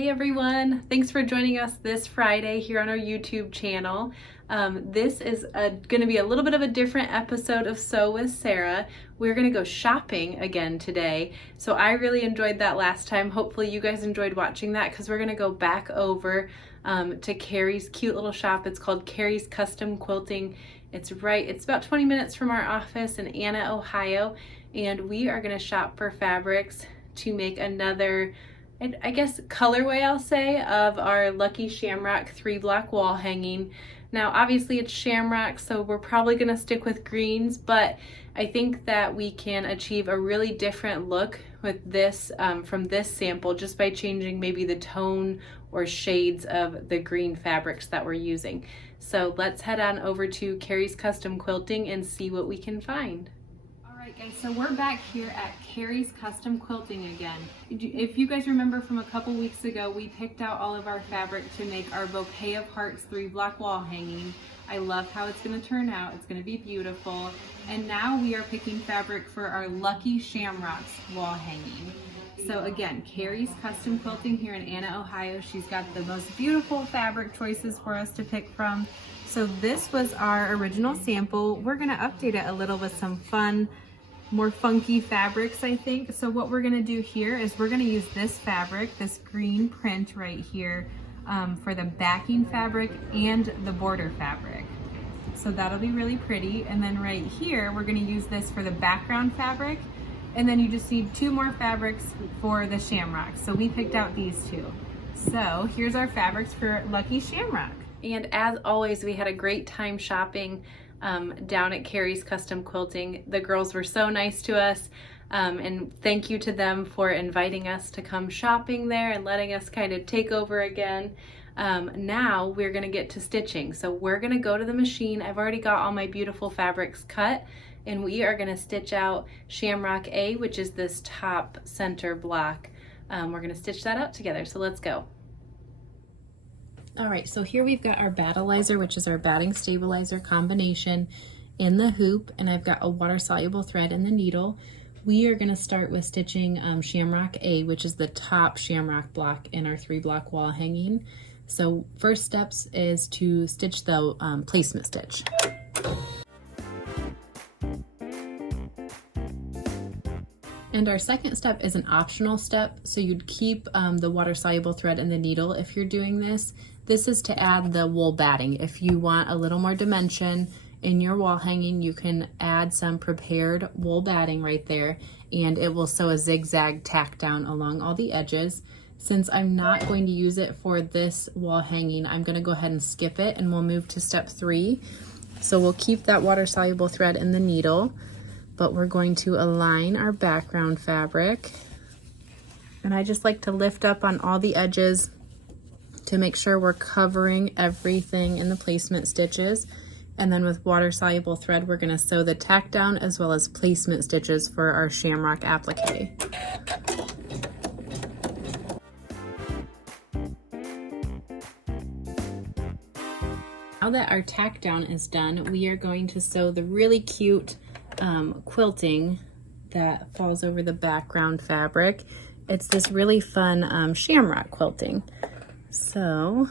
Hey everyone, thanks for joining us this Friday here on our YouTube channel. This is going to be a little bit of a different episode of Sew with Sarah. We're going to go shopping again today. So I really enjoyed that last time. Hopefully you guys enjoyed watching that because we're going to go back over to Carrie's cute little shop. It's called Carrie's Custom Quilting. It's about 20 minutes from our office in Anna, Ohio, and we are going to shop for fabrics to make another, I guess, colorway, I'll say, of our Lucky Shamrock 3-block wall hanging. Now, obviously it's Shamrock, so we're probably gonna stick with greens, but I think that we can achieve a really different look with this from this sample just by changing maybe the tone or shades of the green fabrics that we're using. So let's head on over to Carrie's Custom Quilting and see what we can find. Alright guys, so we're back here at Carrie's Custom Quilting again. If you guys remember from a couple weeks ago, we picked out all of our fabric to make our Bouquet of Hearts 3-block wall hanging. I love how it's going to turn out. It's going to be beautiful. And now we are picking fabric for our Lucky Shamrocks wall hanging. So again, Carrie's Custom Quilting here in Anna, Ohio. She's got the most beautiful fabric choices for us to pick from. So this was our original sample. We're going to update it a little with some fun, more funky fabrics, I think. So what we're gonna do here is we're gonna use this fabric, this green print right here, for the backing fabric and the border fabric. So that'll be really pretty. And then right here, we're gonna use this for the background fabric. And then you just need 2 more fabrics for the Shamrock. So we picked out these 2. So here's our fabrics for Lucky Shamrock. And as always, we had a great time shopping down at Carrie's Custom Quilting. The girls were so nice to us, and thank you to them for inviting us to come shopping there and letting us kind of take over again. Now we're gonna get to stitching. So we're gonna go to the machine. I've already got all my beautiful fabrics cut, and we are gonna stitch out Shamrock A, which is this top center block. We're gonna stitch that out together, so let's go. All right, so here we've got our battleizer, which is our batting stabilizer combination, in the hoop, and I've got a water-soluble thread in the needle. We are gonna start with stitching Shamrock A, which is the top Shamrock block in our 3-block wall hanging. So first steps is to stitch the placement stitch. And our second step is an optional step, so you'd keep the water-soluble thread in the needle if you're doing this. This is to add the wool batting. If you want a little more dimension in your wall hanging, you can add some prepared wool batting right there, and it will sew a zigzag tack down along all the edges. Since I'm not going to use it for this wall hanging, I'm going to go ahead and skip it, and we'll move to step 3. So we'll keep that water-soluble thread in the needle, but we're going to align our background fabric. And I just like to lift up on all the edges to make sure we're covering everything in the placement stitches. And then with water-soluble thread, we're gonna sew the tack down as well as placement stitches for our Shamrock applique. Now that our tack down is done, we are going to sew the really cute quilting that falls over the background fabric. It's this really fun Shamrock quilting. So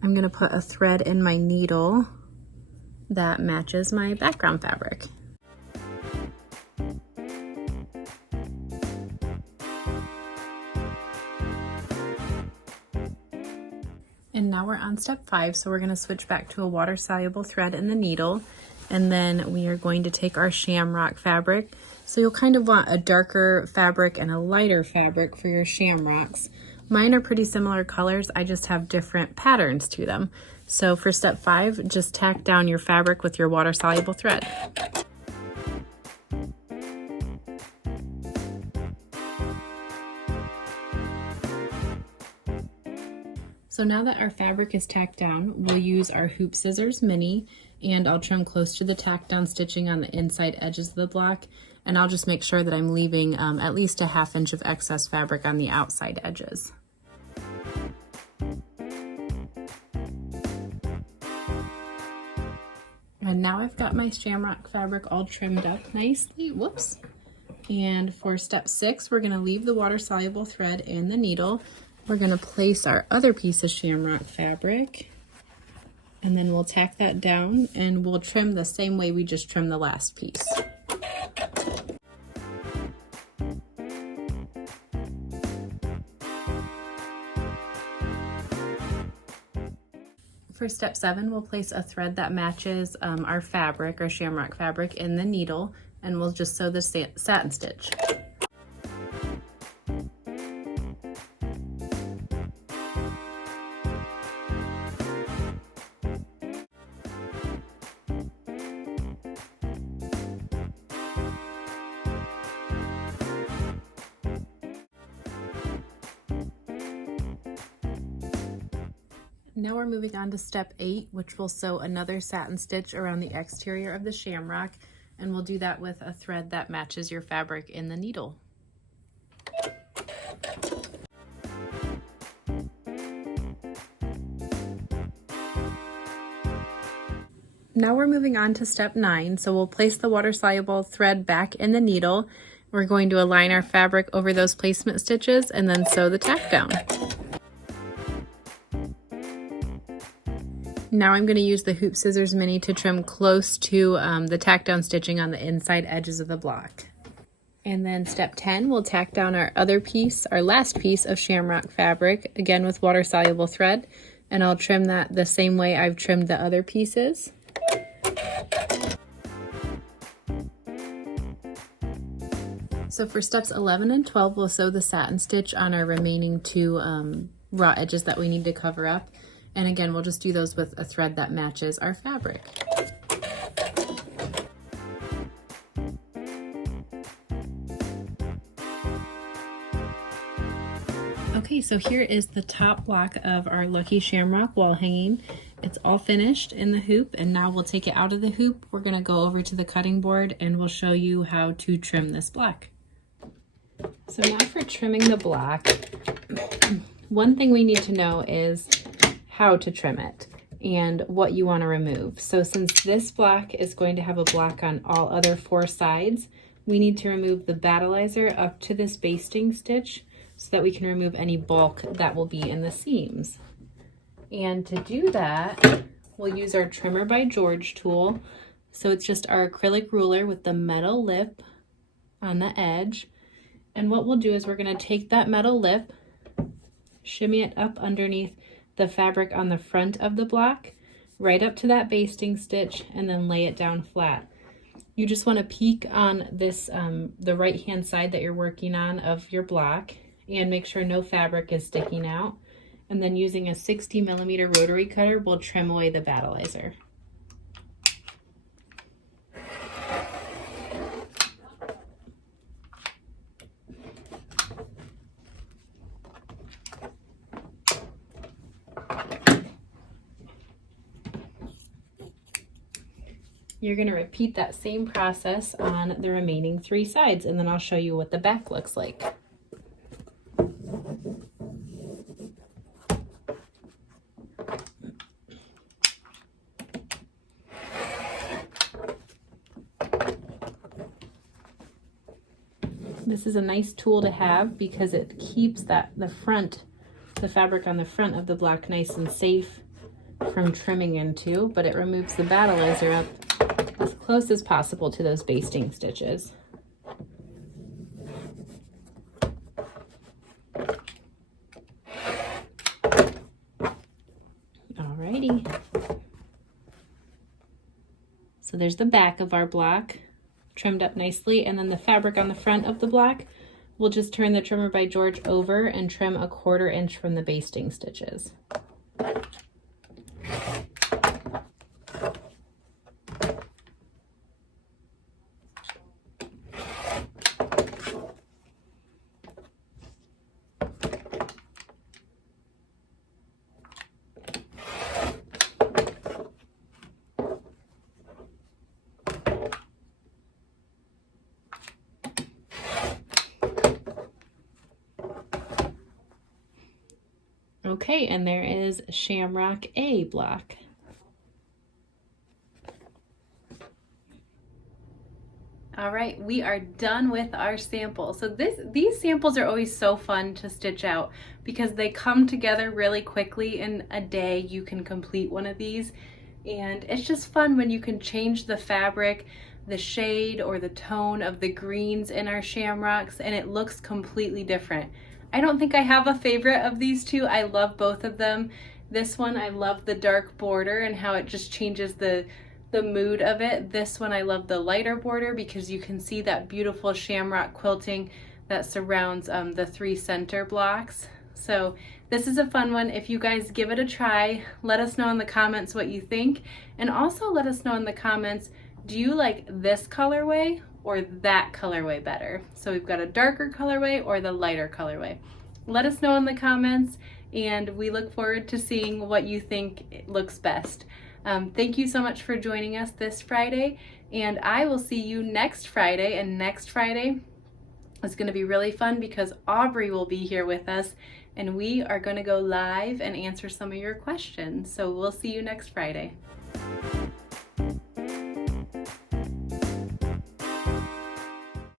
I'm gonna put a thread in my needle that matches my background fabric. And now we're on step 5, so we're going to switch back to a water-soluble thread in the needle, and then we are going to take our Shamrock fabric. So you'll kind of want a darker fabric and a lighter fabric for your Shamrocks. Mine are pretty similar colors, I just have different patterns to them. So for step 5, just tack down your fabric with your water-soluble thread. So now that our fabric is tacked down, we'll use our Hoop Scissors Mini, and I'll trim close to the tack down stitching on the inside edges of the block, and I'll just make sure that I'm leaving at least a 1/2 inch of excess fabric on the outside edges. And now I've got my Shamrock fabric all trimmed up nicely. Whoops. And for step 6, we're going to leave the water-soluble thread in the needle. We're going to place our other piece of shamrock fabric, and then we'll tack that down, and we'll trim the same way we just trimmed the last piece. For step 7, we'll place a thread that matches our fabric, our shamrock fabric, in the needle, and we'll just sew the satin stitch. Now we're moving on to step 8, which will sew another satin stitch around the exterior of the shamrock, and we'll do that with a thread that matches your fabric in the needle. Now we're moving on to step 9, so we'll place the water-soluble thread back in the needle. We're going to align our fabric over those placement stitches and then sew the tack down. Now I'm going to use the Hoop Scissors Mini to trim close to the tack down stitching on the inside edges of the block. And then step 10, we'll tack down our other piece, our last piece of shamrock fabric, again with water-soluble thread, and I'll trim that the same way I've trimmed the other pieces. So for steps 11 and 12, we'll sew the satin stitch on our remaining 2 raw edges that we need to cover up. And again, we'll just do those with a thread that matches our fabric. Okay, so here is the top block of our Lucky Shamrock wall hanging. It's all finished in the hoop, and now we'll take it out of the hoop. We're gonna go over to the cutting board and we'll show you how to trim this block. So now for trimming the block, one thing we need to know is how to trim it and what you want to remove. So since this block is going to have a block on all other 4 sides, we need to remove the battleizer up to this basting stitch so that we can remove any bulk that will be in the seams. And to do that, we'll use our Trimmer by George tool. So it's just our acrylic ruler with the metal lip on the edge. And what we'll do is we're going to take that metal lip, shimmy it up underneath the fabric on the front of the block, right up to that basting stitch, and then lay it down flat. You just want to peek on this, the right hand side that you're working on of your block, and make sure no fabric is sticking out. And then using a 60mm rotary cutter, we'll trim away the battleizer. You're going to repeat that same process on the remaining 3 sides, and then I'll show you what the back looks like. This is a nice tool to have because it keeps the fabric on the front of the block nice and safe from trimming into, but it removes the battleizer up as close as possible to those basting stitches. Alrighty. So there's the back of our block, trimmed up nicely, and then the fabric on the front of the block, we'll just turn the Trimmer by George over and trim 1/4 inch from the basting stitches. Okay, and there is Shamrock A block. All right, we are done with our sample. So these samples are always so fun to stitch out because they come together really quickly. In a day you can complete one of these, and it's just fun when you can change the fabric, the shade or the tone of the greens in our shamrocks, and it looks completely different. I don't think I have a favorite of these two. I love both of them. This one, I love the dark border and how it just changes the mood of it. This one, I love the lighter border because you can see that beautiful shamrock quilting that surrounds the 3 center blocks. So this is a fun one. If you guys give it a try, let us know in the comments what you think, and also let us know in the comments, do you like this colorway or that colorway better? So we've got a darker colorway or the lighter colorway. Let us know in the comments, and we look forward to seeing what you think looks best. Thank you so much for joining us this Friday, and I will see you next Friday. And next Friday is going to be really fun because Aubrey will be here with us, and we are going to go live and answer some of your questions. So we'll see you next Friday.